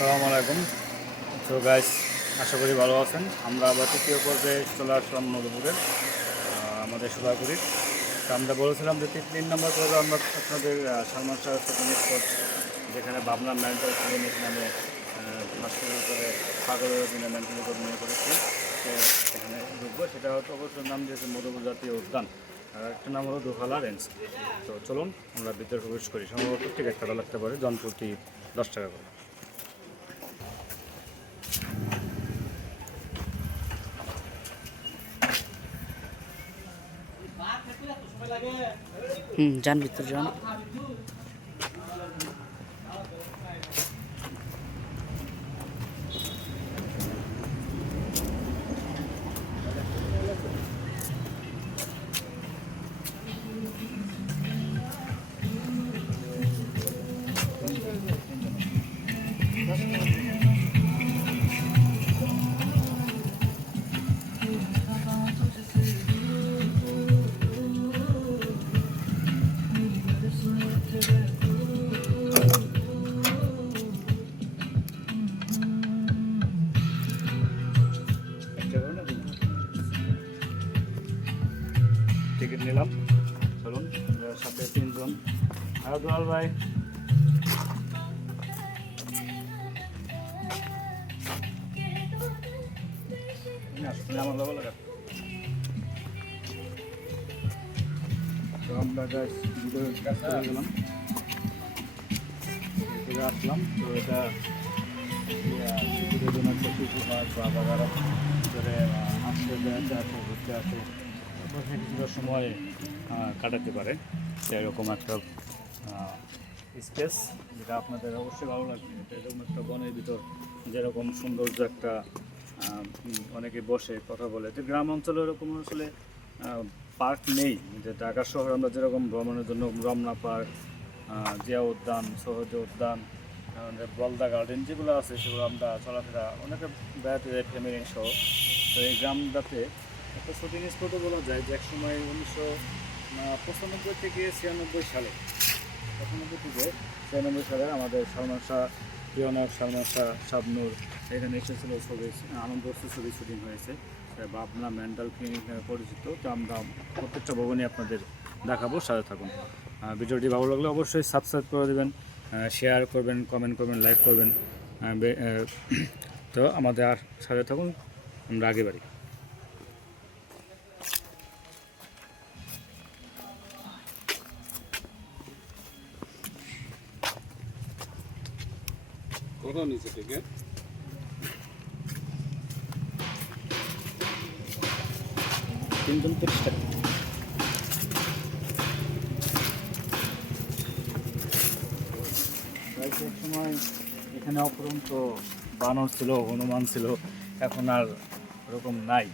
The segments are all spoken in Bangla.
আসসালামু আলাইকুম। তো গাইস, আশা করি ভালো আছেন। আমরা আবার তৃতীয় পর্বে চলে আসলাম মধুপুরের আমাদের সোলাপুরির। তো আমরা বলেছিলাম যে 3 নম্বর পর্বে আমরা আপনাদের সালমান শাহ সেকেন্ড স্পট, যেখানে ভাবনা মেন্টাল ক্লিনিক নামে হাসপাতাল করে সাগরের দিনে মেন্টাল নিয়ে করেছি। তো সেখানে ঢুকবো, সেটা হয়তো অবশ্যই নাম দিয়েছে মধুপুর জাতীয় উদ্যান, আর একটা নাম হলো দোখালা রেঞ্জ। তো চলুন আমরা ভিতরে প্রবেশ করি। সম্ভবত টিকিট কাটা লাগতে পারে, জনপ্রতি 10 টাকা করে। যান ভিতর যান। টিকিট নিলাম, চলুন। সাথে 3 জন। আর দোয়াল ভাই, আমার লোক লাগা। তো আমরা ভিতরে কাজ করে গেলাম, ভিতরে আসলাম। তো এটা জন্য একটা শিশু পার্ক বা বাজার ভিতরে আসতে বেড়াতে আসে, ঘুরতে আসে, বসে কিছুটা সময় কাটাতে পারে। এরকম একটা স্পেস, যেটা আপনাদের অবশ্যই ভালো লাগবে। এটা এরকম একটা বনের ভিতর, যেরকম সৌন্দর্য একটা অনেকে বসে কথা বলে। তো গ্রাম অঞ্চলে এরকম আসলে পার্ক নেই। যে ঢাকা শহর আমরা যেরকম ভ্রমণের জন্য রমনা পার্ক, জিয়া উদ্যান, সহজ উদ্যান, আমাদের বলদা গার্ডেন যেগুলো আছে, সেগুলো আমরা চলাফেরা অনেকে বেড়াতে যাই ফ্যামিলি সহ। তো এই গ্রামটাতে একটা শুটিং স্পটও বলা যায়, যে একসময় 1995 থেকে 96 সালে, 96 সালে আমাদের সালমান শাহ, প্রিয়নায়ক সালমান শাহ, শাবনূর এখানে এসেছিল। ছবি আনন্দ ছবি শুটিং হয়েছে। ভাবনা মেন্টাল ক্লিনিক নামে পরিচিত। তো আমরা প্রত্যেকটা ভবনই আপনাদের দেখাবো, সাথে থাকুন। ভিডিওটি ভালো লাগলে অবশ্যই সাবস্ক্রাইব করে দেবেন, শেয়ার করবেন, কমেন্ট করবেন, লাইক করবেন। তো আমাদের আর সাথে থাকুন, আমরা আগে বাড়ি। কত নিচে টিকিট? 3 জন 30 টাকা। এক সময় এখানে অপরন্ত বানর ছিল, হনুমান ছিল, এখন আর ওরকম নাই।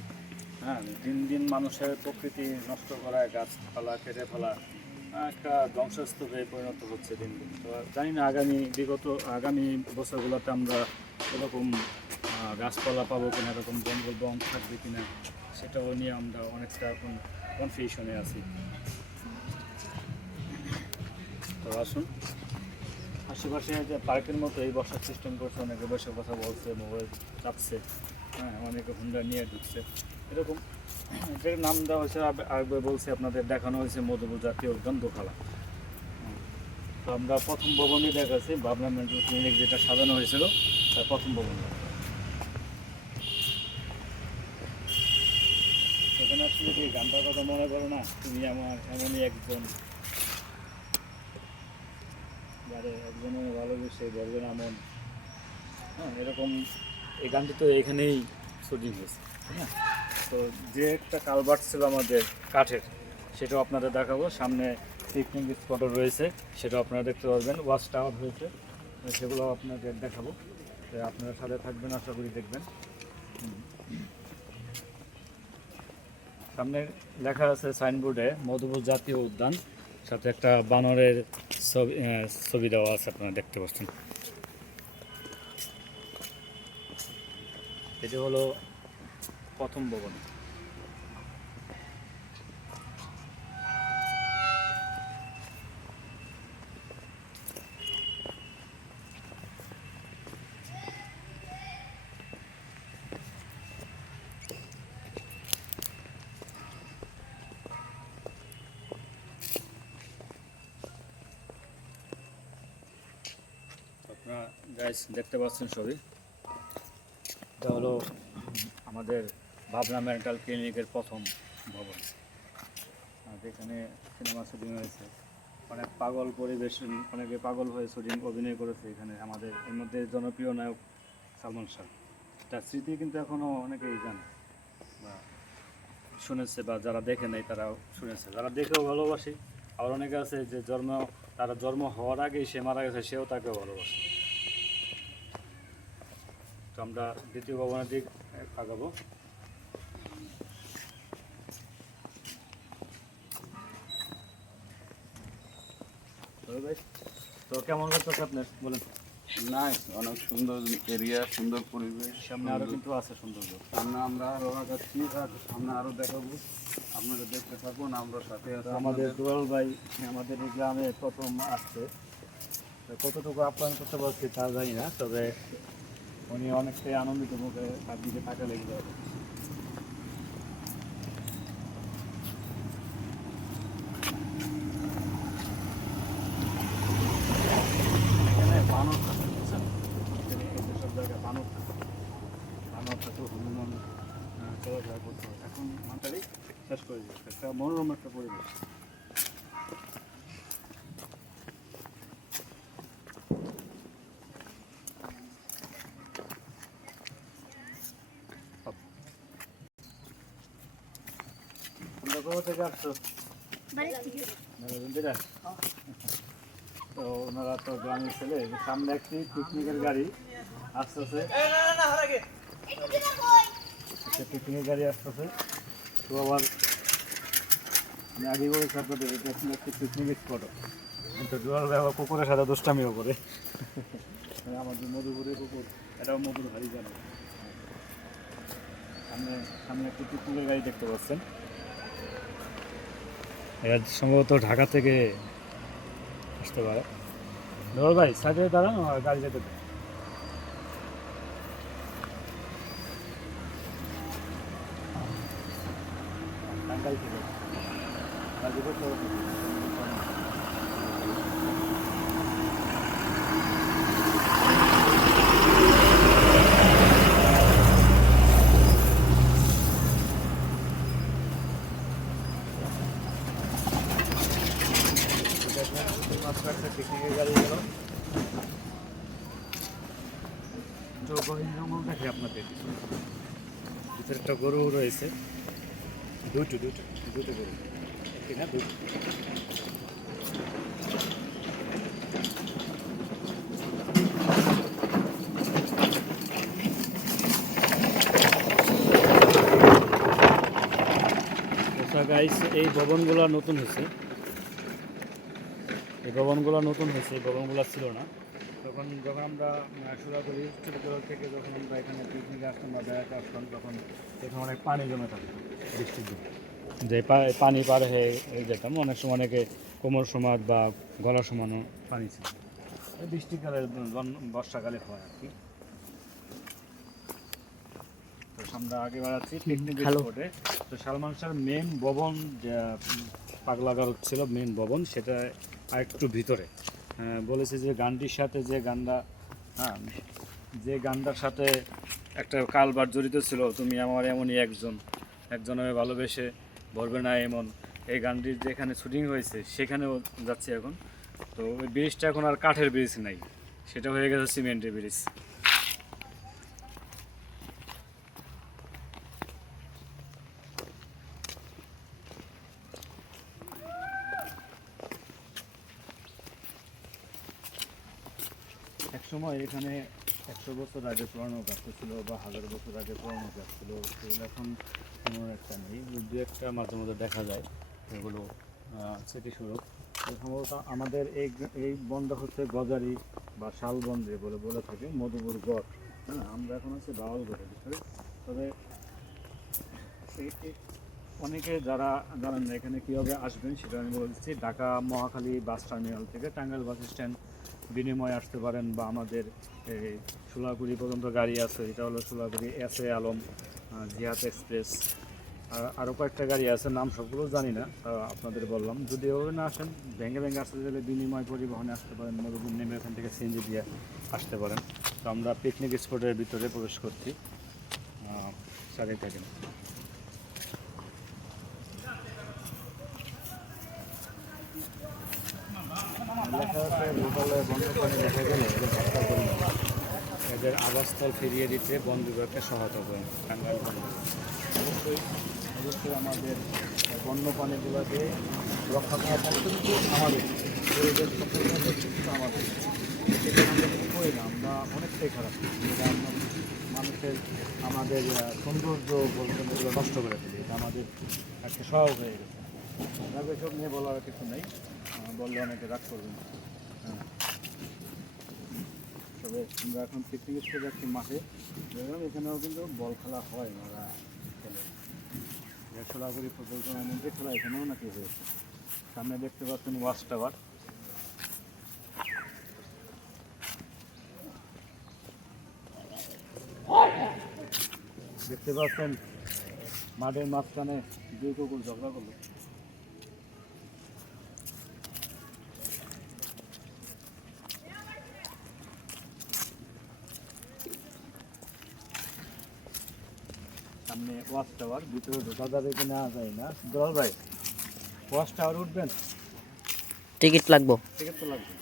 হ্যাঁ, দিন দিন মানুষের প্রকৃতি নষ্ট করা, গাছপালা কেটে ফেলা একটা ধ্বংসস্তূপে পরিণত হচ্ছে দিন দিন। তো জানি না আগামী বছরগুলোতে আমরা এরকম গাছপালা পাবো কিনা, এরকম জঙ্গল বন থাকবে কিনা, সেটাও নিয়ে আমরা অনেকটা এখন কনফিউশনে আছি। তো আসুন, আশেপাশে যে পার্কের মতো এই বসার সিস্টেম করছে, অনেকে বসে কথা বলছে, মোবাইল চাপছে, হ্যাঁ, অনেকে হুন্ডা নিয়ে ঢুকছে। এরকম এটার নাম দেওয়া হয়েছে, আগে বলছে আপনাদের দেখানো হয়েছে মধুপুর জাতীয় উদ্যান দোখালা। তো আমরা প্রথম ভবনই দেখাচ্ছি, ভাবনা মেন্টাল ক্লিনিক যেটা সাজানো হয়েছিল তার প্রথম ভবন। সেখানে আসলে কি গানটার কথা মনে করো না, তুমি আমার এমনই একজন, যারে একজনে ভালোবেসে বলবেন আমন। হ্যাঁ, এরকম এই গানটি তো এখানেই শুটিং হয়েছে, তাই না? তো যে একটা কালভার্ট ছিল আমাদের কাঠের, সেটাও আপনাদের দেখাবো। সামনে পিকনিক স্পটও রয়েছে, সেটাও আপনারা দেখতে পারবেন। ওয়াচ টাওয়ার হয়েছে, সেগুলো আপনাদের দেখাবো। তো আপনারা সাথে থাকবেন, আশা করি দেখবেন। সামনে লেখা আছে সাইনবোর্ডে মধুপুর জাতীয় উদ্যান, সাথে একটা বানরের ছবি দেওয়া আছে, আপনারা দেখতে পাচ্ছেন। এটি হলো প্রথম ভবন। আপনারা গাইস দেখতে পাচ্ছেন ছবি, এটা হলো আমাদের ভাবনা মেন্টাল ক্লিনিকের প্রথম ভবন। আর যেখানে সিনেমা শুটিং হয়েছে, অনেক পাগল পরিবেশ, অনেকে পাগল হয়ে শুটিং অভিনয় করেছে এখানে। আমাদের এর মধ্যে জনপ্রিয় নায়ক সালমান শাহ, তার স্মৃতি কিন্তু এখনও অনেকেই জানে বা শুনেছে, বা যারা দেখে নাই তারাও শুনেছে, যারা দেখেও ভালোবাসে। আর অনেকে আছে যে তারা জন্ম হওয়ার আগেই সে মারা গেছে, সেও তাকেও ভালোবাসে। তো আমরা দ্বিতীয় ভবনের দিক আগাবো। তো কেমন লাগতেছে আপনার বলেন? নাইস, অনেক সুন্দর এরিয়া, সুন্দর পরিবেশ। সামনে আরও কিন্তু আছে সৌন্দর্য। সামনে আমরা আরো আগাচ্ছি, আর সামনে আরো দেখাবো। আপনারা দেখতে থাকুন, আমরা সাথে আছি। আমাদের দুলাল ভাই আমাদের এই গ্রামে প্রথম আসছে, তো কতটুকু আপ্যায়ন করতে পারছি তা জানি না, তবে উনি অনেকটাই আনন্দিত মুখে তার দিকে টাকা লেগে যাবে। এখানে বানর থাকে, বুঝছেন? এখানে সব জায়গায় বানর থাকে, বানর থাকে, হনুমান চলাফেরা করতে হয়। এখন মাথারই শেষ করে দিয়েছে, একটা মনোরম একটা পরিবেশ। তোমরা কোথা থেকে আসছো? মেলাজুন্দিরা? তো ওনারা তো গ্রামের ছেলে, সামনে একটি পিকনিকের গাড়ি আসতেছে, পিকনিকের গাড়ি আসতেছে। তো আবার আমি আগে বলেছি আপনাদের, এটা আসলে একটি পিকনিক স্পটও, কিন্তু জোয়ার আবার কুকুরের সাথে দুষ্টামিও করে। আমাদের মধুপুরের কুকুর, এটাও মধুর হারি জানে। সামনে সামনে একটি পিকনিকের গাড়ি দেখতে পাচ্ছেন, এরা সম্ভবত ঢাকা থেকে আসতে পারে। ধর ভাই সাইডে দাঁড়ান, গাড়ি যেতে দেয়। টাঙ্গাইল থেকে গাজীপুর শহর থেকে। মাত্র একটা পিকনিকের গাড়ি গেল। জঙ্গল দেখে আপনাদের ভিতরে একটা গরু রয়েছে, দুটো গরু, একটি না দুটো। গাইস এই ভবনগুলো নতুন হয়েছে, এই ভবনগুলো ছিল না যখন আমরা সোজাগুড়ি ছোটো থেকে যখন আমরা এখানে পিকনিকে আসতাম বা বেড়াতে আসতাম, তখন এখানে অনেক পানি জমে থাকতো বৃষ্টির দিন। যে পানি পার হয়ে যেতাম, অনেক সময় অনেকে কোমর সমান বা গলা সমানও পানি ছিল। বৃষ্টিকালে বর্ষাকালে হয় আর কি। তো আমরা আগে বেড়াচ্ছি পিকনিক স্পটে। তো সালমান শাহর মেন ভবন, পাগলাগার ছিল মেন ভবন, সেটা আরেকটু ভিতরে। বলেছে যে গানটির সাথে যে গানটার সাথে একটা কালবার জড়িত ছিল, তুমি আমার এমনই একজন হয়ে ভালোবেসে ভরবে না এমন, এই গানটির যেখানে শুটিং হয়েছে সেখানেও যাচ্ছি এখন। তো ওই ব্রিজটা এখন আর কাঠের ব্রিজ নাই, সেটা হয়ে গেছে সিমেন্টের ব্রিজ। একসময় এখানে 100 বছর আগে পুরানো গাছ ছিল বা 1000 বছর আগে পুরানো গাছ ছিল, সেগুলো এখন কোনো একটা নেই, দু একটা মাঝে মধ্যে দেখা যায়, এগুলো স্মৃতিস্বরূপ। সম্ভবত আমাদের এই বনটা হচ্ছে গজারি বা শালবন যে বলে থাকে, মধুপুর গড়। হ্যাঁ, আমরা এখন আছি বাওয়ালগড়ের ভিতরে। তবে অনেকে যারা জানেন না এখানে কীভাবে আসবেন সেটা আমি বলে দিচ্ছি। ঢাকা মহাখালী বাস টার্মিনাল থেকে টাঙ্গাইল বাস স্ট্যান্ড বিনিময়ে আসতে পারেন, বা আমাদের এই সোলাগুড়ি পর্যন্ত গাড়ি আছে, এটা হলো সোলাগুড়ি এস এ আলম জিহাদ এক্সপ্রেস। আর আরও কয়েকটা গাড়ি আছে, নাম সবগুলো জানি না, আপনাদের বললাম। যদি ওভাবে না আসেন, ভেঙে ভেঙে আসতে গেলে বিনিময় পরিবহনে আসতে পারেন, মধুপুর নেমে এখান থেকে সিএনজি দিয়ে আসতে পারেন। তো আমরা পিকনিক স্পটের ভিতরে প্রবেশ করছি, সাথেই থাকেন। লেখা আছে লোকালয়ে বন্যপ্রাণী দেখা গেলে এদের হত্যা করুন, এদের আবাসস্থল ফিরিয়ে দিতে বন বিভাগকে সহায়তা করেন। টাঙ্গাইল বন বিভাগ। অবশ্যই অবশ্যই আমাদের বন্যপ্রাণীগুলোকে রক্ষা করা কিন্তু আমাদের পরিবেশ সম্পূর্ণ কিন্তু আমাদের, সেটা আমরা কিছু করি না, আমরা অনেকটাই খারাপ। যেটা আমরা মানুষের আমাদের সৌন্দর্য বলতে এগুলো নষ্ট করে ফেলি, এটা আমাদের একটা স্বভাব হয়ে গেছে। তবে এসব নিয়ে বলার কিছু নেই, বললে অনেকে রাগ করবেন। হ্যাঁ, তবে আমরা এখন পিকনিক স্পটে যাচ্ছি মাঠে, দেখলাম এখানেও কিন্তু বল খেলা হয়, ওরা খেলে সোলাগুড়ি ফুটবল টুর্নামেন্টে খেলা এখানেও নাকি হয়েছে। সামনে দেখতে পাচ্ছেন ওয়াচ টাওয়ার। দেখতে পাচ্ছেন মাঠের মাঝখানে দুই কুকুর ঝগড়া করলো। সামনে ওয়াচ টাওয়ার, ভিতরে ঢোকা যাবে কি না যায় না। দল ভাই, ওয়াচ টাওয়ার উঠবেন? টিকিট লাগবো? টিকিট তো লাগবে,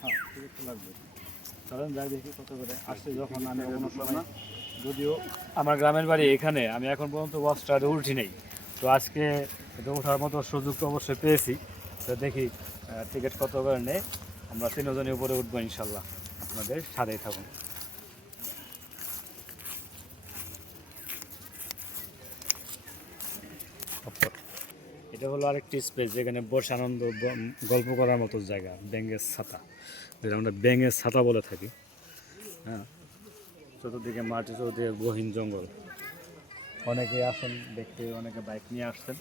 হ্যাঁ টিকিট তো লাগবে। কারণ যাই দেখি কত করে আসছে। যখন আমি কোনো সময়, যদিও আমার গ্রামের বাড়ি এখানে, আমি এখন পর্যন্ত ওয়াচ টাওয়ারে উঠি নেই, তো আজকে এটা ওঠার মতো সুযোগ তো অবশ্যই পেয়েছি। তো দেখি টিকিট কত করে নেই। আমরা 3 জনের উপরে উঠবো ইনশাল্লাহ, আপনাদের সাথেই থাকুন। এটা হলো আরেকটি স্পেস যেখানে বসে আনন্দ গল্প করার মতো জায়গা, ব্যাঙের ছাতা, যেটা আমরা ব্যাঙের ছাতা বলে থাকি। হ্যাঁ, চতুর্দিকে মাটি, চতুর্দিকে গহীন জঙ্গল। অনেকে আসেন দেখতে, অনেকে বাইক নিয়ে আসছেন।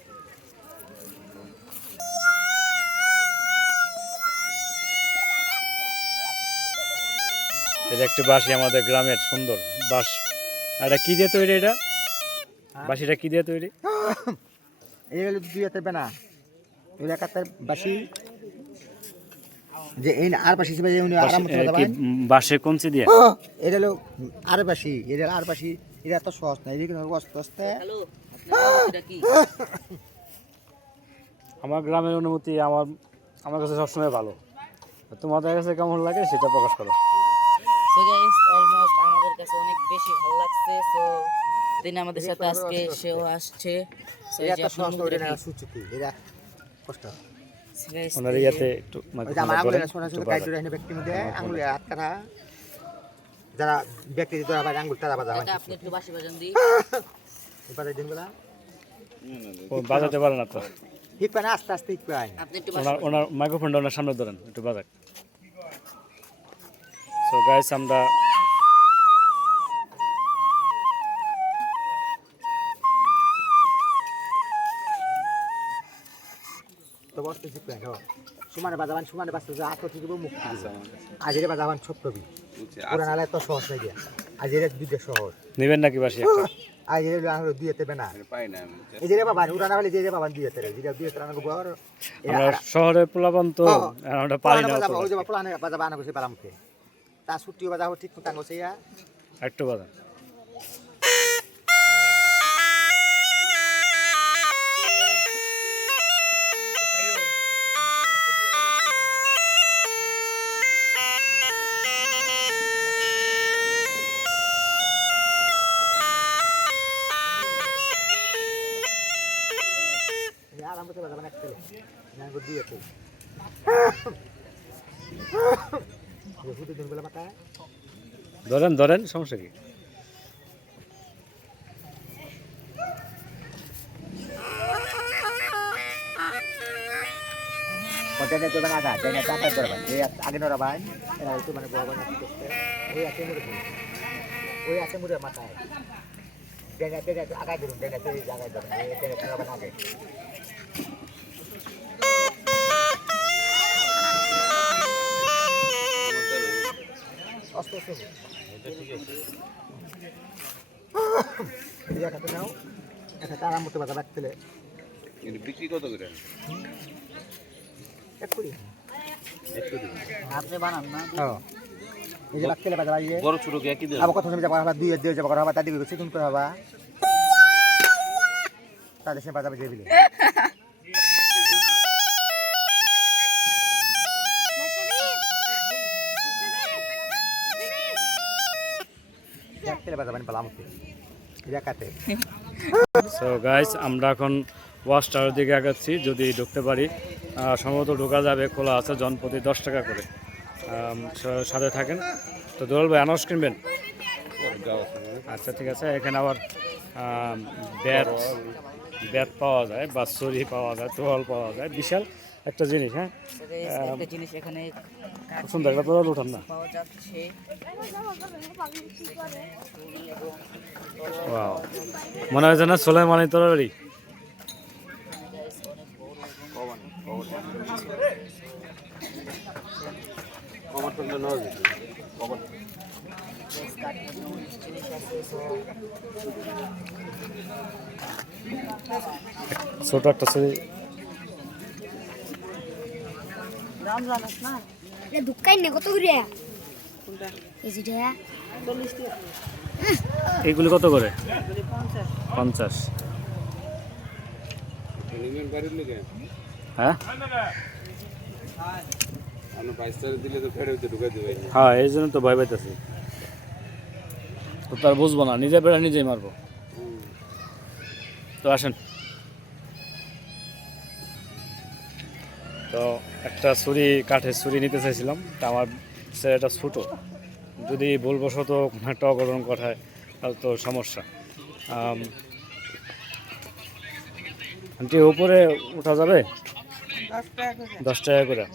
এটা একটি বাঁশি, আমাদের গ্রামের সুন্দর বাঁশ। এটা কি দিয়ে তৈরি? এটা বাঁশিটা কি দিয়ে তৈরি? এই হলো দুই হাতের বেনা, ওই একাত্তর বাসি যে এই আর বাসি হিসেবে উনি আরাম করতে কি পারেন। বাঁশের কঞ্চি দিয়ে? এটা হলো আর বাসি, এটা আর বাসি, এটা এত সহজ না, এটা কিন্তু আস্তে আস্তে। আমার গ্রামের অনুভূতি আমার কাছে সবসময় ভালো। তোমাদের কাছে কেমন লাগে সেটা প্রকাশ করো। সো গাইস, অলমোস্ট আমাদের কাছে অনেক বেশি ভালো লাগছে। সো দিন আমাদের সাথে আজকে সেও আসছে। সো এই যে এটা সহজ আপনারা করে না, দেখি সুচুকি এটা কষ্ট। গাইস, ওনার ইয়াতে একটু ওই যে আমার আঙুলের সোনা সোনা কাজ ধরে এনে ব্যক্তির মধ্যে আঙুলে হাত কাটা, যারা ব্যক্তি দিতে আবার আঙুল তারা বাজা হয়। এটা আপনি একটু বাঁশি বাজান দিই। বাজাই দিন বলা ও বাজাতে পারে না তো। ঠিক পায় না, আস্তে আস্তে ঠিক পায়। আপনি একটু ওনার মাইক্রোফোনটা ওনার সামনে ধরেন, একটু বাজাক। সো গাইস, আমরা তো বসতে ঠিক পায় না, সমানে বাজাবান সমানে বাঁচতে যে আত্ম ঠিক মুখ আজের বাজাবান ছোট্ট বি পুরা নালে তো সহজ নাই দিয়া, আজের দুইটা সহজ নেবেন নাকি বাসি একটা? আজের আঙুল দুই হাতে বেনা এই যে বাবা উড়া না হলে যে বাবা দুই হাতে যেটা দুই হাতে আঙুল বড়। আমরা শহরের পোলাপান তো, আমরা পারি না। ওই যে প্লানে বাজাবা আনা কইছে পালামকে তা ছুটি বাজাবো ঠিক মতো আঙুল সেইয়া একটু বাজা। আরাম করতে বাজাবা একটা আঙুল দুই হাতে হুদে দিন বলে মাথা ধরেন ধরেন, সমস্যা কি? পঞ্চায়েত তো বানা দা দেনা টাকা করবা এই আগে নরা ভাই এরা তো মানে বড় বড় করতে ওই আছে মুড়ে ওই আছে মুড়ে মাথায় দেনা দেনা আগায় দিন দেনা তো এই জায়গায় দেন এই দেনা টাকা বানা দে আস্তে আস্তে এটা ঠিক আছে এই একাতে নাও একটা আরাম মতো বাজা রাখতে কিন্তু বিক্রি কত করে? এক করি আপনি বানান না হ্যাঁ এই যে রাখতে বাজা ভাই বড় ছোট কি একই দেন? আবার কত সময় যাবো আবার দুই দিয়ে যাবো আবার তার দিকে চিকুন করে হবা তাদের সে বাজাবে দিয়ে দিলে রাখতে বাজাবেন বলা আমাকে একাতে সো গাইস আমরা এখন ওয়াচ টাওয়ারের দিকে আগাচ্ছি, যদি ঢুকতে পারি। সম্ভবত ঢোকা যাবে, খোলা আছে, জনপ্রতি 10 টাকা করে। সাথে থাকেন। তো দুলাল ভাই আনারস কিনবেন? আচ্ছা ঠিক আছে। এখানে আবার ব্যাট পাওয়া যায় বা ছুরি পাওয়া যায়, তোয়াল পাওয়া যায়, বিশাল একটা জিনিস। হ্যাঁ So guys, একটা জিনিস এখানে খুব সুন্দর, একটা তোয়াল উঠান না। পাওয়া যাচ্ছে। ওয়াও, মনে হয় যেন সোলাইমানি তরবারি। কমার তো নেওয়া যেত। কমার জিনিস আছে, so ছোট একটা ছুরি। দাম জানিস না? দুঃখাই না কত করে এই যে এইগুলি কত করে? 50। এলিমেন্ট বাড়ির লোকে হ্যাঁ আমরা 22 টাকা দিলে তো ফেরত ঢুকাই দেবে। হ্যাঁ, এই জন্য তো ভয় পাইতেছি। তো তার বুঝবো না, নিজে বেড়া নিজেই মারবো। তো আসেন। তো একটা ছুরি, কাঠের ছুরি নিতে চাইছিলাম, তা আমার ছেলেটা ছোটো, যদি ভুলবশত একটা অঘটন ঘটায় তাহলে তো সমস্যা। আন্টি উপরে উঠা যাবে? 10 টাকা করে।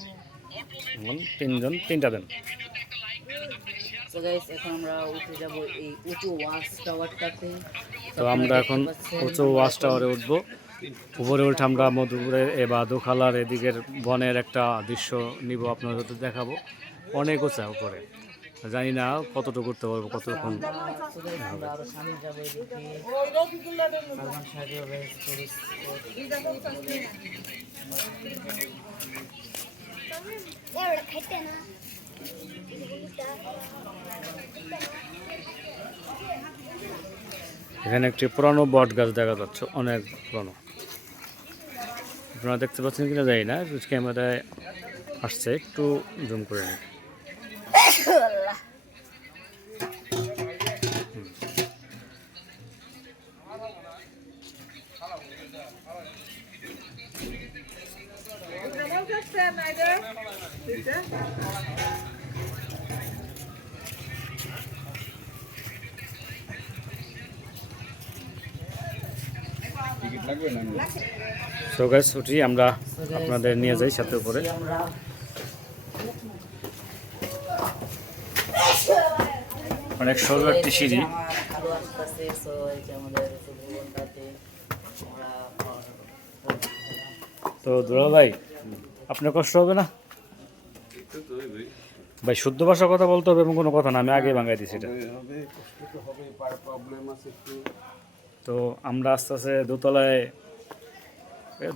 তিনজন, 3টা দেন। So guys, এখন আমরা উঠে যাব এই উঁচু ওয়াচ টাওয়ারটাতে। তো আমরা এখন উঁচু ওয়াচ টাওয়ারে উঠবো। উপরে উঠে আমরা মধুপুরের বা দোখালার এদিকের বনের একটা দৃশ্য নিব, আপনাদের দেখাবো। অনেক উঁচা উপরে, জানি না কতটুকু করতে পারবো, কতক্ষণ। So guys, আমরা আরো সামনে যাবো এদিকে। সালমান শাহের রয়েছে টুরিস্ট খাইতে না এখানে একটি পুরানো বট গাছ দেখা যাচ্ছে, অনেক পুরানো। আপনারা দেখতে পাচ্ছেন কিনা জানি না, ক্যামেরায় আসছে, একটু জুম করে নিন। টিকিট লাগবে না? সো গাইস, উঠি, আমরা আপনাদের নিয়ে যাই সাথে উপরে। আমরা অনেক সরু একটি সিঁড়ি। আমার আলো আসতেছে, so এই যে আমাদের ভবনটাতে আমরা তো দুলাল ভাই, আপনার কষ্ট হবে না ভাই? শুদ্ধ ভাষা কথা বলতে হবে, এবং কোনো কথা না, আমি আগে ভাঙাই দিচ্ছি এটা। হবে, কষ্ট তো হবে, প্রবলেম আছে একটু। তো আমরা আস্তে আস্তে দোতলায়,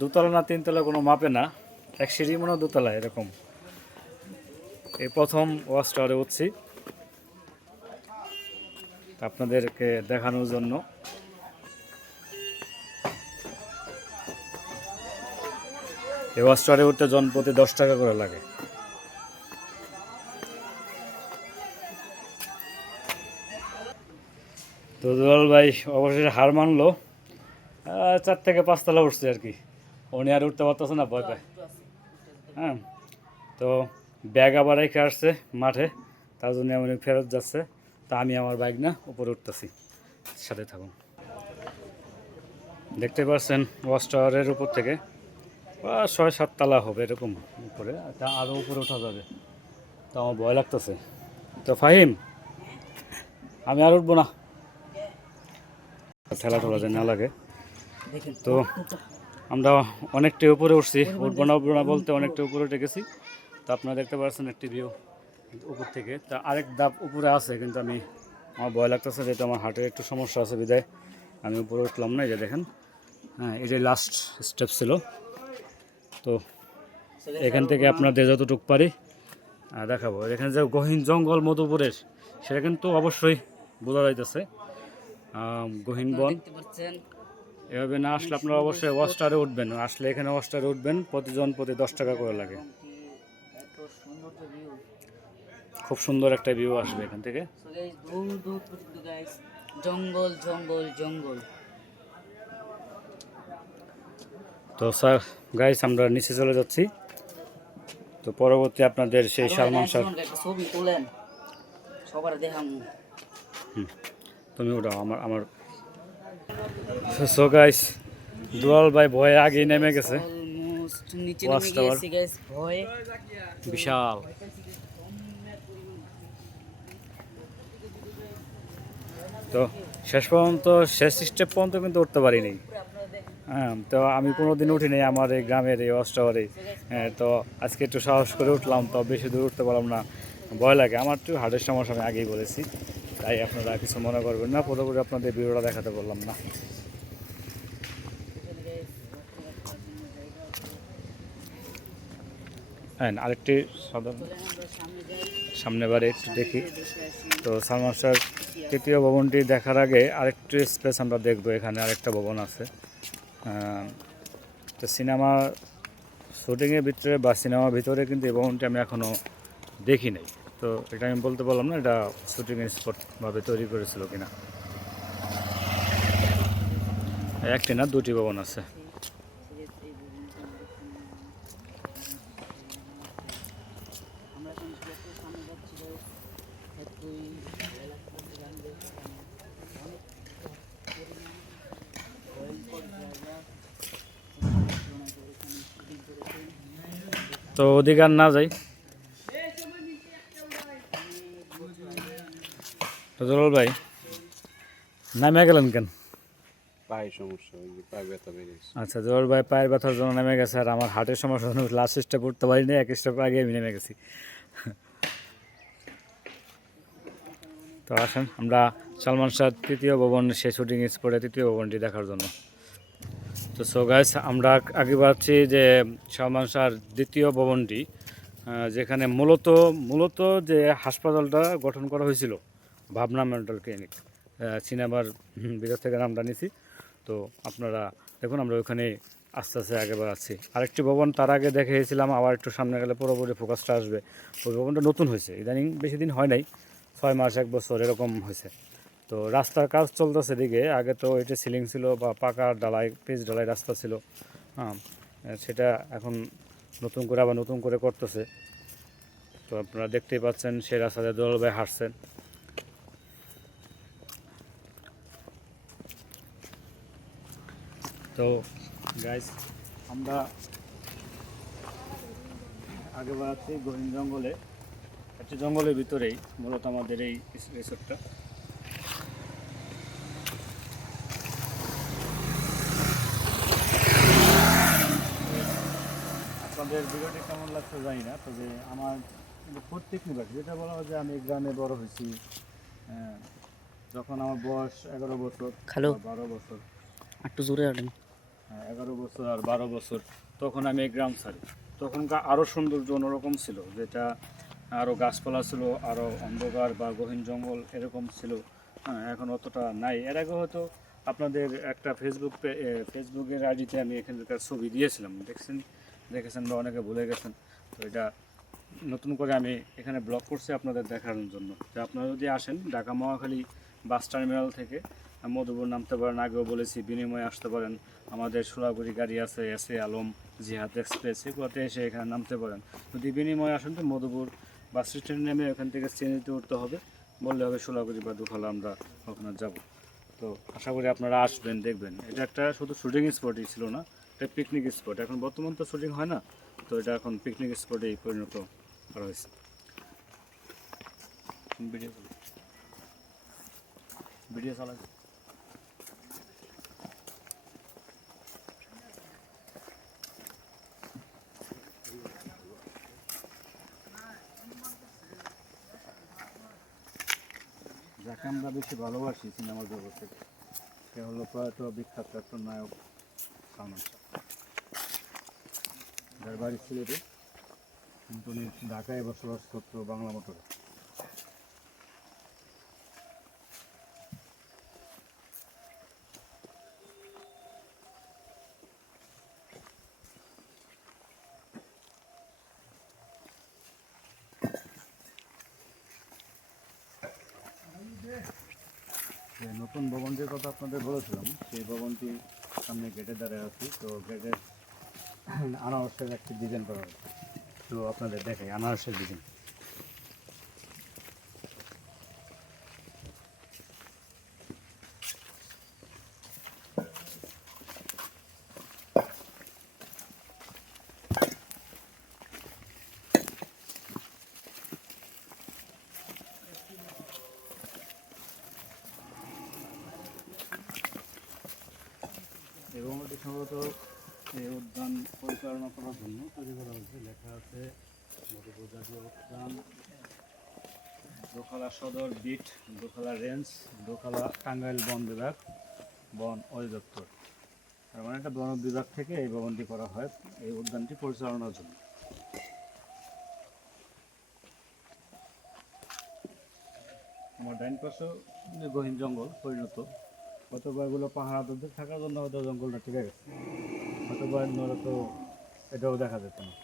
দোতলা না 3তলা কোনো মাপে না, এক সিঁড়ি মনে হয় 2তলায় এরকম। এই প্রথম ওয়াচ টাওয়ারে উঠছি আপনাদেরকে দেখানোর জন্য। এই ওয়াচ টাওয়ারে উঠতে জনপ্রতি 10 টাকা করে লাগে। তো দুলাল ভাই অবশেষে হার মানলো, 4 থেকে 5 তলা উঠছে আর কি। উনি আর উঠতে পারতেছে না, ভয় পায়। হ্যাঁ, তো ব্যাগ আবার রেখে আসছে মাঠে, তার জন্য উনি ফেরত যাচ্ছে। তা আমি আমার বাইক না উপরে উঠতেছি, সাথে থাকুন। দেখতে পাচ্ছেন ওয়াচ টাওয়ারের উপর থেকে 6-7 তলা হবে এরকম উপরে, তা আরও উপরে ওঠা যাবে। তো আমার ভয় লাগতেছে। তো ফাহিম, আমি আর উঠবো না, ঠেলা ঠেলা যেন না লাগে। তো আমরা অনেকটা উপরে উঠছি, উঠবো না বলতে অনেকটা উপরে উঠে গেছি। তো আপনারা দেখতে পাচ্ছেন একটি ভিউ উপর থেকে। তা আরেক ধাপ উপরে আছে, কিন্তু আমি আমার ভয় লাগতেছে, যেহেতু আমার হার্টের একটু সমস্যা আছে বিদায় আমি উপরে উঠলাম না। এই যে দেখেন, হ্যাঁ এটাই লাস্ট স্টেপ ছিল। তো এখান থেকে আপনাদের যতটুকু পারি দেখাবো। এখানে যে গহীন জঙ্গল মধুপুরের, সেটা কিন্তু অবশ্যই বোঝা যাইতেছে গহীন বন। দেখতে পাচ্ছেন এভাবে না আসলে আপনারা অবশ্যই ওয়াস্টারে উঠবেন, আসলে এখানে ওয়াস্টারে উঠবেন, প্রতিজন প্রতি 10 টাকা করে লাগে। এত সুন্দর ভিউ। খুব সুন্দর একটা ভিউ আসবে এখান থেকে। সো গাইস দূর দূর পর্যন্ত গাইস জঙ্গল জঙ্গল জঙ্গল। তো স্যার গাইস আমরা নিচে চলে যাচ্ছি। তো পরবর্তী আপনাদের সেই সালমান শাহ, একটা ছবি তুলেন সবার দেখামু। তুমি ওটা আমার সো গাইস দুলাল ভাই ভয়ে আগেই নেমে গেছে। অলমোস্ট নিচে Watch নেমে tower। গেছি গাইস ভয়ে। বিশাল। তো শেষ পর্যন্ত শেষ স্টেপ পর্যন্ত কিন্তু উঠতে পারিনি। হ্যাঁ, তো আমি কোনো দিন উঠিনি আমার এই গ্রামের এই ওয়াচ টাওয়ারে। হ্যাঁ, তো আজকে একটু সাহস করে উঠলাম, তো বেশি দূর উঠতে পারলাম না, ভয় লাগে। আমার একটু হার্টের সমস্যা, আমি আগেই বলেছি, তাই আপনারা কিছু মনে করবেন না। পুরোপুরি আপনাদের ভিডিওটা দেখাতে বললাম না। হ্যাঁ, আরেকটি সাধারণ সামনে বারে একটু দেখি। তো সালমান শাহর তৃতীয় ভবনটি দেখার আগে আরেকটু স্পেস আমরা দেখবো। এখানে আরেকটা ভবন আছে। তো সিনেমা শুটিংয়ের ভিতরে বা সিনেমার ভিতরে কিন্তু এই ভবনটি আমি এখনও দেখি নাই। তো এটা আমি বলতে পারলাম না এটা শুটিংয়ের স্পটভাবে তৈরি করেছিল কিনা। একটি না, দুটি ভবন আছে। আমরা এখন যত সামনে যাচ্ছি গাইস এতই ভালো লাগতেছে গান দেখতে। অনেক পরিমাণ ভয়ঙ্কর জায়গা শুটিং করেছেন। তো অধিকার না যাই। তো জলাল ভাই নামে গেলেন কেন? পায়ে সমস্যা, ওই যে পায়ে ব্যথা বেড়ে গেছে। আচ্ছা, জোর ভাই পায়ের ব্যথার জন্য নেমে গেছে, আর আমার হার্টের সমস্যা লাস্ট স্টেপ উঠতে পারিনি, এক স্টেপ আগে আমি নেমে গেছি। তো আসেন আমরা সালমান শাহ তৃতীয় ভবন সেই শুটিং স্পটে তৃতীয় ভবনটি দেখার জন্য। তো সো গাইস আমরা আগে পাচ্ছি যে সালমান শাহর দ্বিতীয় ভবনটি, যেখানে মূলত যে হাসপাতালটা গঠন করা হয়েছিল, ভাবনা মেন্টাল ক্লিনিক, সিনেমার ভিতর থেকে নামটা নিছি। তো আপনারা দেখুন আমরা ওইখানে আস্তে আস্তে আগে বাড়াচ্ছি। আরেকটি ভবন তার আগে দেখিয়েছিলাম, আবার একটু সামনে গেলে পুরোপুরি ফোকাসটা আসবে। ওই ভবনটা নতুন হয়েছে, ইদানিং বেশি দিন হয় নাই, 6 মাস 1 বছর এরকম হয়েছে। তো রাস্তার কাজ চলতেছে দিকে, আগে তো এটা সিলিং ছিল বা পাকা ডালাই পিচ ডালাই রাস্তা ছিল। হ্যাঁ, সেটা এখন নতুন করে আবার নতুন করে করতেছে। তো আপনারা দেখতেই পাচ্ছেন সেই রাস্তাতে দুলাল ভাই হাঁটছেন। তো গাইস আমরা আগে বাড়াচ্ছি গহীন জঙ্গলে, একটি জঙ্গলের ভিতরেই মূলত আমাদের এই রিসোর্টটা। আপনাদের ভিডিওটি কেমন লাগছে জানি না, তবে আমার কিন্তু প্রত্যেক নিবাসী যেটা বলা হয় যে আমি গ্রামে বড় হয়েছি। যখন আমার বয়স 11 বছর, খালো। 12 বছর, একটু জোরে আটেন। 11 বছর আর 12 বছর, তখন আমি এই গ্রাম ছাড়ি। তখনকার আরও সৌন্দর্য অন্যরকম ছিল, যেটা আরও গাছপালা ছিল, আরও অন্ধকার বা গহীন জঙ্গল এরকম ছিল। হ্যাঁ, এখন অতটা নাই। এর আগে হয়তো আপনাদের একটা ফেসবুকের আইডিতে আমি এখানকার ছবি দিয়েছিলাম, দেখেছেন বা অনেকে ভুলে গেছেন। তো এটা নতুন করে আমি এখানে ব্লগ করছি আপনাদের দেখানোর জন্য, যে আপনারা যদি আসেন ঢাকা মহাখালী বাস টার্মিনাল থেকে মধুপুর নামতে পারেন। আগেও বলেছি বিনিময়ে আসতে পারেন, আমাদের সোলাগুড়ি গাড়ি আছে, এসে আলম, জিহাদ এক্সপ্রেস, এগুলোতে এসে এখানে নামতে পারেন। যদি বিনিময়ে আসেন তো মধুপুর বাস স্ট্যান্ড নেমে ওখান থেকে সিএনজিতে উঠতে হবে, বললে হবে সোলাগুড়ি বা দুখালা আমরা ওখানে যাব। তো আশা করি আপনারা আসবেন, দেখবেন। এটা একটা শুধু শুটিং স্পটই ছিল না, এটা পিকনিক স্পট। এখন বর্তমান তো শুটিং হয় না, তো এটা এখন পিকনিক স্পটেই পরিণত করা হয়েছে। ভিডিও চালা যাকে আমরা বেশি ভালোবাসি সিনেমা জগতে, সে হলো প্রয়াত বিখ্যাত একটা নায়ক সালমান শাহ। যার বাড়ি সিলেটে, কিন্তু উনি ঢাকায় বসবাস করতো বাংলা মোটরে। যে নতুন ভবনটির কথা আপনাদের বলেছিলাম, সেই ভবনটির সামনে গেটে দাঁড়িয়ে আছি। তো গেটের আনারসের একটি ডিজাইন করা হয়েছে, তো আপনাদের দেখাই আনারসের ডিজাইন। এবং এটি সম্ভবত এই উদ্যান পরিচালনা করার জন্য তৈরি করা হয়েছে। লেখা আছে মধুপুর জাতীয় উদ্যান, দোখালা সদর বিট, দোখালা রেঞ্জ, দোখালা টাঙ্গাইল বন বিভাগ, বন অধিদপ্তর। তার মানে একটা বন বিভাগ থেকে এই ভবনটি করা হয় এই উদ্যানটি পরিচালনার জন্য। আমার ডাইন পাশেও গহীন জঙ্গল পরিণত, হয়তো বা এগুলো পাহাড়াদের থাকার জন্য হয়তো জঙ্গলটা টিকে গেছে, হয়তো বা তো এটাও দেখা যেত না।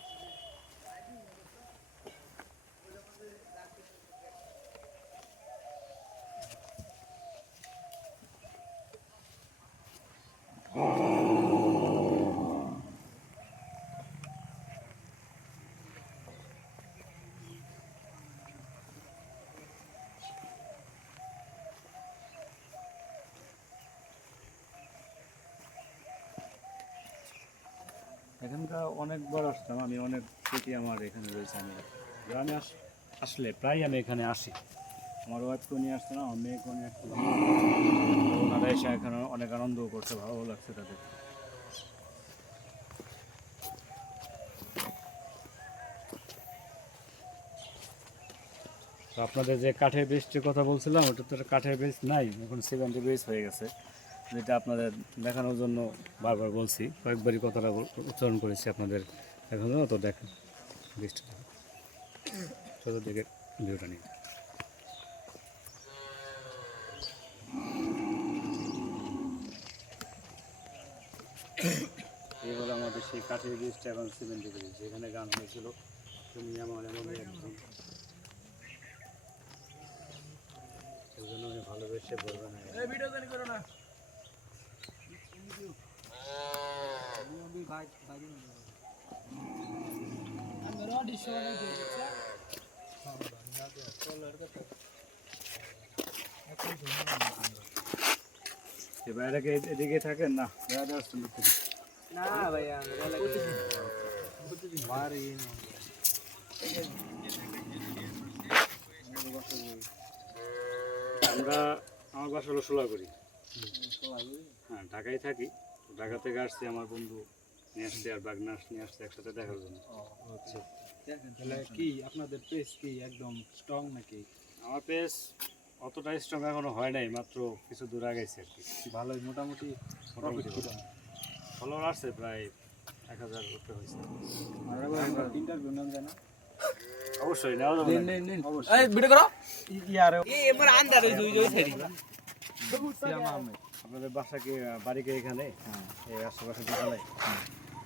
এখানকার অনেকবার আসতাম আমি, অনেক স্মৃতি আমার এখানে রয়েছে। আমি গ্রামে আসলে প্রায় আমি এখানে আসি। আমার ওয়াইফকেও নিয়ে আসতাম, আমার মেয়েকেও নিয়ে আসতাম। ওনারা এসে এখানে অনেক আনন্দও করছে, ভালো লাগছে তাদের। তো আপনাদের যে কাঠের ব্রিজটির কথা বলছিলাম, ওটা তো কাঠের ব্রিজ নাই, এখন সিমেন্টের ব্রিজ হয়ে গেছে, যেটা আপনাদের দেখানোর জন্য বারবার বলছি, কয়েকবারই কথাটা উচ্চারণ করেছি আপনাদের দেখানোর জন্য। তো দেখেন ব্রিজটা, চতুর্দিকে ভিউটা নিয়ে। এই হলো আমাদের সেই কাঠের ব্রিজটা, এখন সিমেন্টের ব্রিজ। এখানে গান হয়েছিল তুমি আমার এমনই একজন, সেই জন্য আমি ভালোবেসে বলবেন না। বাইরে এদিকে থাকেন না, বাইরে আসছেন না ভাইয়া আমরা, আমার বাসা হলো সোলাগুড়ি। হ্যাঁ, ঢাকায় থাকি। ঢাকা থেকে আসছি, আমার বন্ধু নিয়ে আসছে আর বাগনাস নিয়ে আসছে একসাথে দেখার জন্য। আচ্ছা, তাহলে কি আপনাদের পেজ কি একদম স্ট্রং নাকি? আমার পেজ অতটা স্ট্রং এখনো হয় নাই, মাত্র কিছু দূর আগেছে আর কি। ভালোই মোটামুটি ফলোয়ার আসছে প্রায় 1000 করতে হয়েছে। ইন্টারভিউ নেন জানা? অবশ্যই নেওয়া যাবে না। আপনাদের বাসা কি বাড়ি কি এখানে? এই আশেপাশে দোকানে?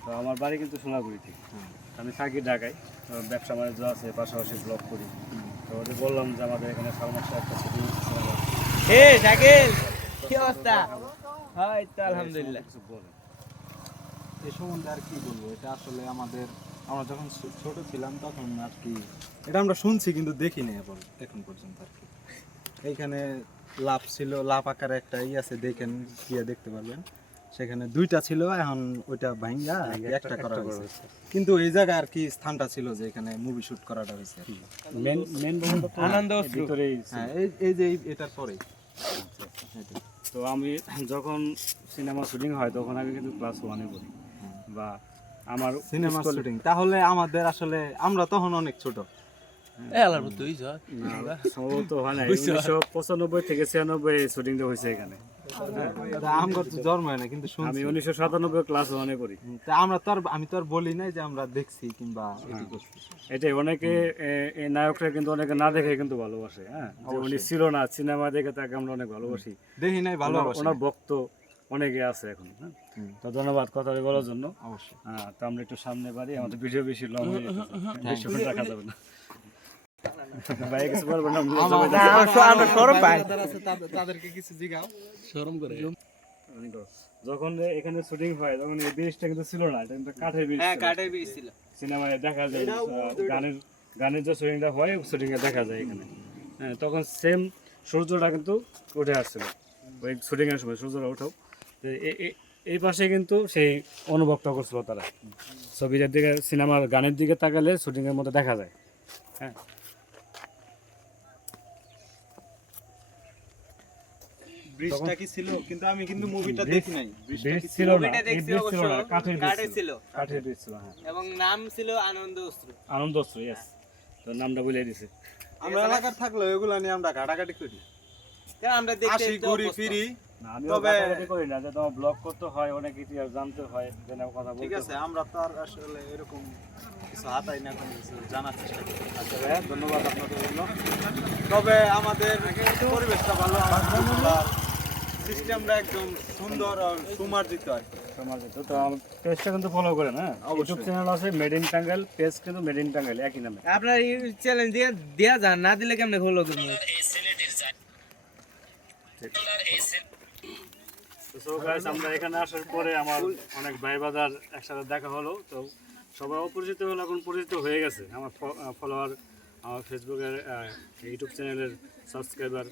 তো আমার বাড়ি কিন্তু সোনাগুড়িতে। আমি থাকি ঢাকায়, তো ব্যবসা বাণিজ্য আছে, পাশাপাশি ব্লগ করি। তো ওদের বললাম যে আমাদের এখানে সালমান শাহ একটা ছবি সিনেমা। কি অবস্থা? হয় তো আলহামদুলিল্লাহ। কিছু বলেন। এই সম্বন্ধে আর কি বলবো, এটা আসলে আমরা যখন ছোট ছিলাম তখন আর কি এটা আমরা শুনছি কিন্তু দেখিনি এখন পর্যন্ত আর কি। এইখানে লাভ ছিল, লাভ আকারে একটা আছে, দেখেন গিয়ে দেখতে পারবেন। সেখানে দুইটা ছিল, এখন ওইটা ভাঙ্গা একটা করা হয়েছে। কিন্তু এই জায়গায় আর কি স্থানটা ছিল যে এখানে মুভি শুট করাটা হয়েছে। মেন আনন্দ ভিতরেই। হ্যাঁ, এই যে এটার পরেই। তো আমি যখন সিনেমা শুটিং হয় তখন আমি কিন্তু ক্লাস 1-এ পড়ি, বা আমার সিনেমা শুটিং তাহলে আমাদের আসলে আমরা তখন অনেক ছোট, সম্ভবত হয় না, 1995 থেকে 96 শুটিংটা হয়েছে এখানে। আমার তো জন্ম হয় না কিন্তু আমি শুনছি। 1997 ক্লাস 1-এ পড়ি। তা আমি তো আর বলি নাই যে আমরা দেখছি কিংবা এটি করছি। এটাই অনেকে এই নায়করা কিন্তু অনেকে না দেখে কিন্তু ভালোবাসে, হ্যাঁ, যে উনি ছিল না, সিনেমা দেখে তাকে আমরা অনেক ভালোবাসি, দেখি নাই ভালোবাসি ওনার ভক্ত অনেকে আছে এখন, হ্যাঁ। তো ধন্যবাদ কথা বলার জন্য। অবশ্যই। হ্যাঁ, তো আমরা একটু সামনে বাড়ি, আমাদের ভিডিও বেশি লং হয়ে যেতেছে, বেশিক্ষণ রাখা যাবে না। ভাই কিছু বলবেন না? তাদেরকে কিছু জিগাও। যখন এখানে শুটিং হয় তখন এই ব্রিজটা কিন্তু ছিল না, এটা কিন্তু কাঠের ব্রিজ। হ্যাঁ, কাঠের ব্রিজ ছিল। সিনেমায় দেখা যায় গানের যে শুটিংটা হয় শুটিংয়ে দেখা যায় এখানে, হ্যাঁ। তখন সেম সূর্যটা কিন্তু উঠে আসছিল ওই শুটিংয়ের সময়, সূর্যটা উঠাও এই পাশে কিন্তু সেই অনুভবটা করছিল তারা। ছবিটার দিকে, সিনেমার গানের দিকে তাকালে শুটিংয়ের মধ্যে দেখা যায়, হ্যাঁ। ব্রিজটা কি ছিল কিন্তু আমি কিন্তু মুভিটা দেখি নাই। ব্রিজ ছিল না, এই ব্রিজ ছিল না, কাঠের ব্রিজ ছিল, কাঠের ব্রিজ ছিল, হ্যাঁ। এবং নাম ছিল আনন্দ অস্ত্র। আনন্দ অস্ত্র, ইয়েস, তো নামটা বলে দিছে। আমরা এলাকার থাকলে এগুলা নিয়ে আমরা ঘাটাঘাটি করি, আমরা দেখতে ঘুরি ফিরি। আমি তবে করি না যে তোমার ব্লগ করতে হয়, অনেক ইতিহাস জানতে হয়, যেন কথা বলতে ঠিক আছে, আমরা তো আর আসলে এরকম কিছু হাতাই না, কোনো কিছু জানার চেষ্টা করি। আচ্ছা ভাইয়া, ধন্যবাদ আপনাদের জন্য। তবে আমাদের পরিবেশটা ভালো, আমাদের সিস্টেমটা একদম সুন্দর আর সুমার্জিত হয়। সমাজিত তো পেজটা কিন্তু ফলো করেন, হ্যাঁ। ইউটিউব চ্যানেল আছে মেড ইন টাঙ্গাইল, পেজ কিন্তু মেড ইন টাঙ্গাইল একই নামে। আপনার চ্যালেঞ্জ দিয়ে দেয়া যান, না দিলে কেমনে ফলো করবো? তো গাইস, আমরা এখানে আসার পরে আমার অনেক ভাই বাজার একসাথে দেখা হলো, তো সবাই অপরিচিত হলো, এখন পরিচিত হয়ে গেছে আমার ফলোয়ার, আমার ফেসবুকের, ইউটিউব চ্যানেলের সাবস্ক্রাইবার।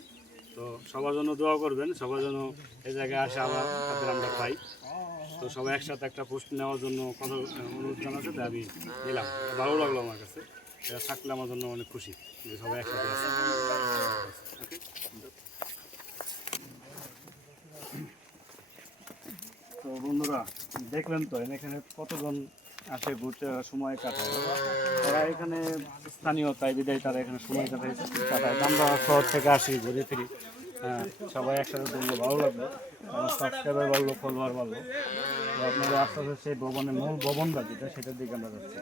তো সবার জন্য দোয়া করবেন, সবার জন্য এই জায়গায় আসে আবার তাদের আমরা পাই। তো সবাই একসাথে একটা পোস্ট নেওয়ার জন্য কথা অনুরোধ জানাচ্ছে, তাই আমি নিলাম, ভালো লাগলো আমার কাছে। এটা থাকলে আমার জন্য অনেক খুশি যে সবাই একসাথে আছে। ওকে, তো বন্ধুরা দেখলেন তো এখানে কতজন আসে ঘুরতে, সময় কাটায়। তারা এখানে স্থানীয়, তাই বিদায় তারা এখানে সময় কাটায়। আমরা শহর থেকে আসি, ঘুরে ফিরি, হ্যাঁ, সবাই একসাথে ঘুরলো, ভালো লাগলো, আমার সাবস্ক্রাইবার বাড়লো, ফলোয়ার বাড়লো। তো আপনারা আস্তে আস্তে সেই ভবনের মূল ভবনটা যেটা, সেটার দিকে আমরা যাচ্ছি।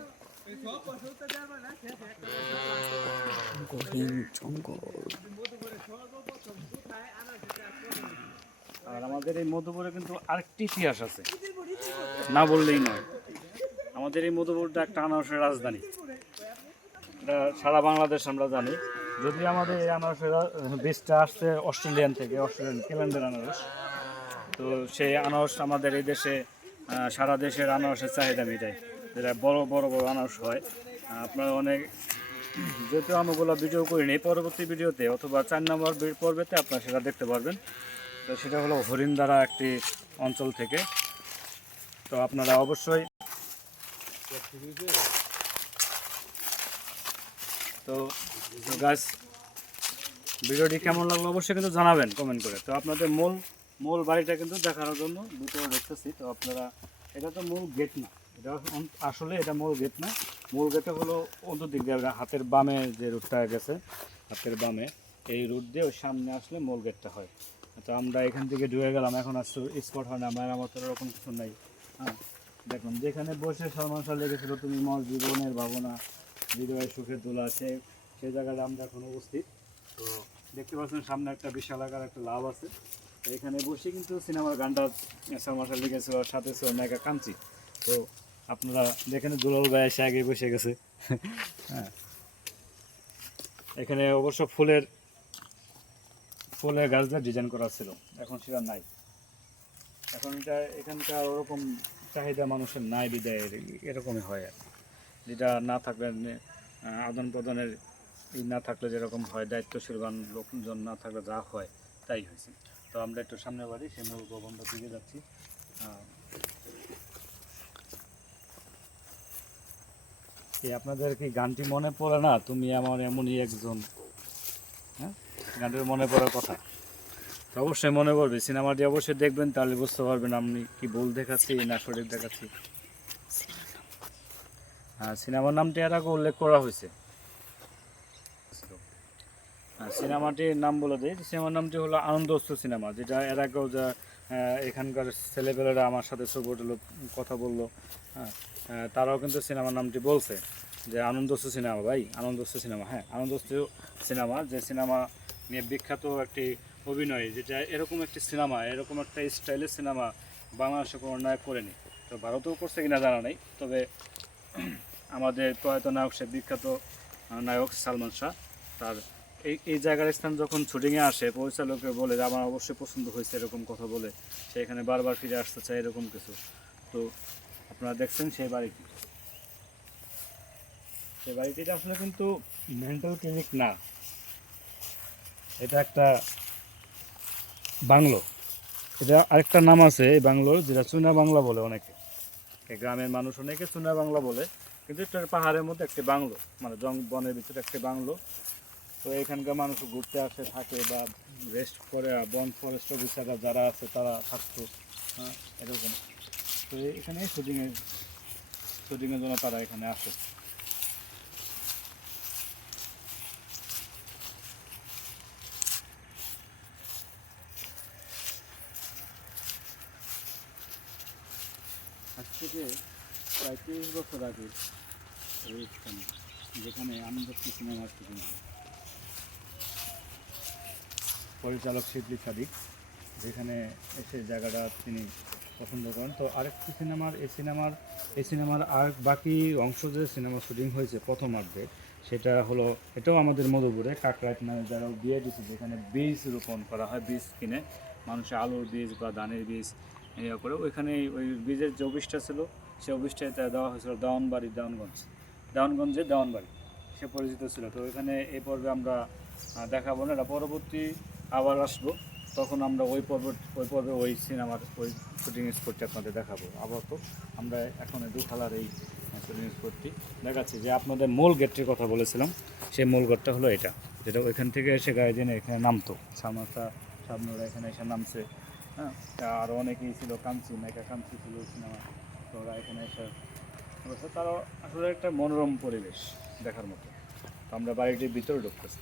আর আমাদের এই মধুপুরে কিন্তু আরেকটি ইতিহাস আছে, না বললেই নয়। আমাদের এই মধুপুরটা একটা আনারসের রাজধানী, এটা সারা বাংলাদেশ আমরা জানি। যদি আমাদের এই আনারসের বীজটা আসছে অস্ট্রেলিয়ান থেকে, অস্ট্রেলিয়ান ক্যালেন্ডার আনারস। তো সেই আনারস আমাদের এই দেশে, সারা দেশের আনারসের চাহিদা মেটায়, যেটা বড় বড় বড় আনারস হয়। আপনারা অনেক, যেহেতু আমি ওগুলো ভিডিও করিনি, পরবর্তী ভিডিওতে অথবা 4 নম্বর পর্বেতে আপনারা সেটা দেখতে পারবেন। তো সেটা হলো হরিণদারা একটি অঞ্চল থেকে। তো আপনারা অবশ্যই, তো গাছ ভিডিওটি কেমন লাগলো অবশ্যই কিন্তু জানাবেন কমেন্ট করে। তো আপনাদের মূল বাড়িটা কিন্তু দেখানোর জন্য ভিতরে ঢুকতেছি। তো আপনারা, এটা তো মূল গেট না, এটা আসলে এটা মূল গেট না। মূল গেটে হলো অন্য দিক দিয়ে, হাতের বামে যে রুটটা গেছে, হাতের বামে এই রুট দিয়ে ওই সামনে আসলে মূল গেটটা হয়। তো আমরা এখান থেকে ঢুকে গেলাম, এখন আর স্পট হয় না, মেরামতের এরকম কিছু নেই, হ্যাঁ। দেখুন, যেখানে বসে সালমান শাহ লেগেছিল তুমি মর জীবনের ভাবনা, হৃদয়ের সুখের দোলা, সেই জায়গায় আমরা এখন উপস্থিত। তো দেখতে পাচ্ছেন সামনে একটা বিশাল আকার একটা লাভ আছে। তো এখানে বসে কিন্তু সিনেমার গানটা সালমান শাহ লিখেছিল, সাথে ছিল মেঘা কাঞ্চি। তো আপনারা দেখেন, দুলাল ভাই এসে আগে বসে গেছে, হ্যাঁ। এখানে অবশ্য ফুলের গাছ দিয়ে ডিজাইন করা ছিল, এখন সেটা নাই। এখন এটা এখানকার ওরকম চাহিদা মানুষের নাই, বিদায় এরকমই হয় আর কি। যেটা না থাকলে, আদান প্রদানের না থাকলে যেরকম হয়, দায়িত্বশীলবান লোকজন না থাকলে যা হয় তাই হয়েছে। তো আমরা একটু সামনে বাড়ি, সেই মূল ভবনটার দিকে যাচ্ছি। আপনাদের কি গানটি মনে পড়ে না, তুমি আমার এমনই একজন, হ্যাঁ, গানটির মনে পড়ার কথা? তো অবশ্যই মনে পড়বে, সিনেমাটি অবশ্যই দেখবেন, তাহলে বুঝতে পারবেন আমি কি ভুল দেখাচ্ছি না সঠিক দেখাচ্ছি। হ্যাঁ, সিনেমার নামটি এর আগে উল্লেখ করা হয়েছে, সিনেমাটির নাম বলে দিই, সিনেমার নামটি হলো আনন্দোৎসব সিনেমা, যেটা এর আগেও যা এখানকার ছেলেপেলেরা আমার সাথে ছবি উঠলো, কথা বললো, হ্যাঁ, তারাও কিন্তু সিনেমার নামটি বলছে যে আনন্দোৎসব সিনেমা। ভাই আনন্দোৎসব সিনেমা, হ্যাঁ আনন্দোৎসব সিনেমা, যে সিনেমা নিয়ে বিখ্যাত একটি অভিনয়, যেটা এরকম একটি সিনেমা, এরকম একটা স্টাইলের সিনেমা বাংলাদেশে কোনো নায়ক করেনি। তো ভারতেও করছে কিনা জানা নেই, তবে আমাদের প্রয়াত নায়ক, সে বিখ্যাত নায়ক সালমান শাহ, তার এই জায়গার স্থান যখন শুটিংয়ে আসে, পরিচালককে বলে যে আমার অবশ্যই পছন্দ হয়েছে, এরকম কথা বলে সে এখানে বারবার ফিরে আসতে চায়, এরকম কিছু। তো আপনারা দেখছেন সেই বাড়িটি, সেই বাড়িটিটা আসলে কিন্তু মেন্টাল ক্লিনিক না, এটা একটা বাংলো। এটা আরেকটা নাম আছে এই বাংলোর, যেটা চুনা বাংলা বলে অনেকে, এই গ্রামের মানুষ অনেকে চুনা বাংলা বলে, কিন্তু এটা পাহাড়ের মধ্যে একটি বাংলো, মানে বনের ভিতরে একটি বাংলো। তো এখানকার মানুষ ঘুরতে আসে, থাকে বা রেস্ট করে, বন ফরেস্ট অফিসাররা যারা আছে তারা থাকতো, হ্যাঁ এরকম। তো এখানে শুটিংয়ের জন্য তারা এখানে আসে। আজ থেকে প্রায় 30 বছর আগে এই স্থানে, যেখানে আনন্দোৎসব সিনেমা শুটিং হয়, পরিচালক শিবলি সাদিক যেখানে এসে জায়গাটা তিনি পছন্দ করেন। তো আরেকটি এই সিনেমার আর বাকি অংশ যে সিনেমা শুটিং হয়েছে প্রথমার্ধে, সেটা হলো, এটাও আমাদের মধুপুরে কাকরাইট নামে যারা বিয়ে দিচ্ছে, যেখানে বীজ রোপণ করা হয়, বীজ কিনে মানুষের আলুর বীজ বা ধানের বীজ ইয়ে করে, ওইখানে ওই বীজের যে অফিসটা ছিল, সেই অফিসটাতে দেওয়া হয়েছিল দেওয়ানগঞ্জে দেওয়ানবাড়ি, সে পরিচিত ছিল। তো ওইখানে এই পর্বে আমরা দেখাবো না, এটা পরবর্তী আবার আসবো, তখন আমরা ওই পর্বে ওই সিনেমার ওই শুটিং স্পটটি আপনাদের দেখাবো। আবার তো আমরা এখন দুখালার এই শুটিং স্পটটি দেখাচ্ছি। যে আপনাদের মূল গেটটির কথা বলেছিলাম, সেই মূল গেটটা হলো এটা, যেটা ওইখান থেকে এসে গাড়ি এখানে নামতো, সামনেরা এখানে এসে নামছে, হ্যাঁ। আরও অনেকেই ছিল, মেকা কাঞ্চি ছিল সিনেমা, তো ওরা এখানে এসে বসে, তারও আসলে একটা মনোরম পরিবেশ দেখার মতো। তো আমরা বাড়িটির ভিতরে ঢুকতেছি।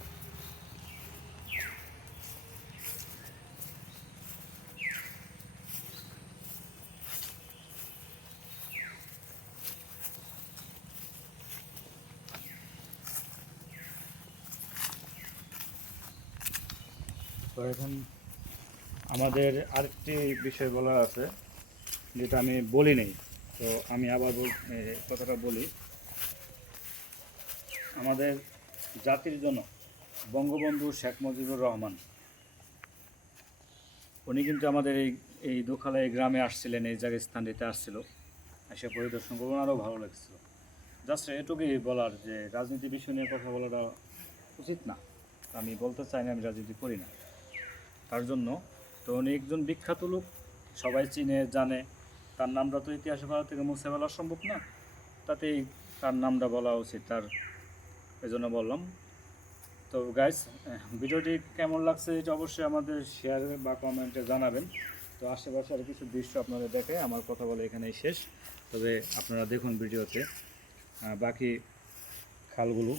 তো এখন আমাদের আরেকটি বিষয় বলার আছে, যেটা আমি বলি নেই, তো আমি আবার কথাটা বলি। আমাদের জাতির জনক বঙ্গবন্ধু শেখ মুজিবুর রহমান, উনি কিন্তু আমাদের এই দোখালা এই গ্রামে আসছিলেন, এই জায়গায় স্থানটিতে আসছিল, এসে পরিদর্শন করবেন, আরও ভালো লাগছিল। জাস্ট এটুকুই বলার, যে রাজনীতি বিষয় নিয়ে কথা বলাটা উচিত না, আমি বলতে চাই না আমি রাজনীতি করি না তার জন্য। তো উনি একজন বিখ্যাত লোক, সবাই চিনে জানে, তার নামটা তো ইতিহাসে ভারত থেকে মুছে ফেলা সম্ভব না, তাতেই তার নামটা বলা উচিত, তার এজন্য বললাম। তো গাইস, ভিডিওটি কেমন লাগছে এটা অবশ্যই আমাদের শেয়ার বা কমেন্টে জানাবেন। তো আশেপাশে আর কিছু দৃশ্য আপনাদের দেখে আমার কথা বলে এখানেই শেষ। তবে আপনারা দেখুন ভিডিওতে বাকি খালগুলো,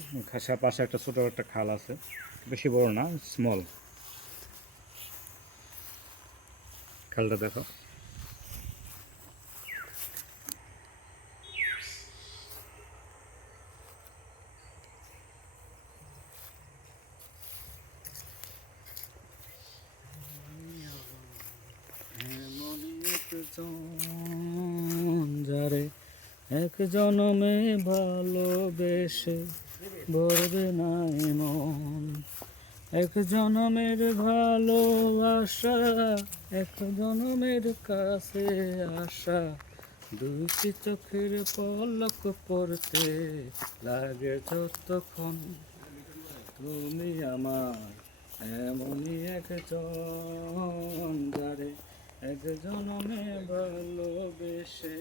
পাশে একটা ছোটো একটা খাল আছে, বেশি বড় না, স্মল, খালটা দেখো। যারে এক জনমে ভালোবেসে ভরবে না মন, এক জনমের ভালোবাসা, এক জনমের কাছে আসা, দুটি চোখের পলক পড়তে লাগে যতক্ষণ, তুমি আমার এমনই একজন, যারে এক জনমে ভালোবেসে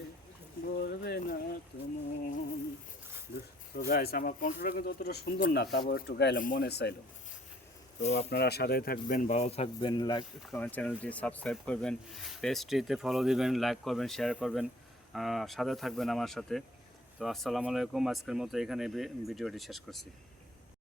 বলবে না তোমার। তো গাইস, আমার কণ্ঠটা কিন্তু অতটা সুন্দর না, তারপর একটু গাইলাম, মনে চাইলো। তো আপনারা সাথে থাকবেন, ভালো থাকবেন, লাইক চ্যানেলটি সাবস্ক্রাইব করবেন, পেজটিতে ফলো দিবেন, লাইক করবেন, শেয়ার করবেন, সাথে থাকবেন আমার সাথে। তো আসসালামু আলাইকুম, আজকের মতো এখানে ভিডিওটি শেষ করছি।